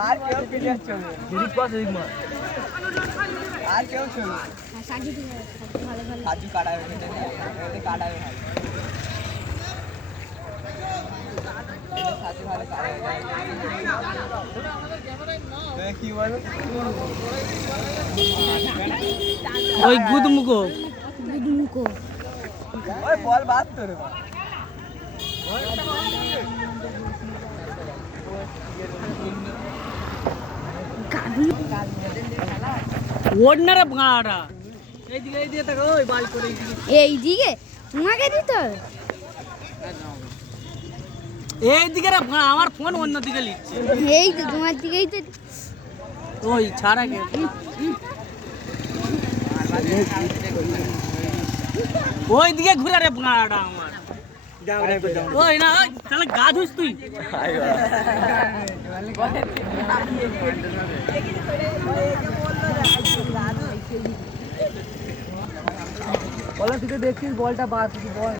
আর কেউ প্লেয়ার চলবে দিদিক পাস দিদিক মার আর কেউ চলবে সাজু ভালো ভালো সাজু কাটাবে এটা কাটাবে ভাই এটা সাজু ভালো কাটাবে কি বল ওই গুদমুকো ওই বল বাদ তো রে ওড়নারে ভাড়া এইদিকে তাকো ওই বাল করে এইদিকে তোমাকে দিতে হবে এইদিকে রে ভাড়া আমার ফোন অন্য দিকে লিখছে এই তো তোমার দিকেই তো ওই ছাড়া গে ওই দিকে ঘুরে রে ভাড়াটা আমার ওই না তাহলে গা ধুস তুই বলা তুই তো দেখছিস বলটা বাদ বল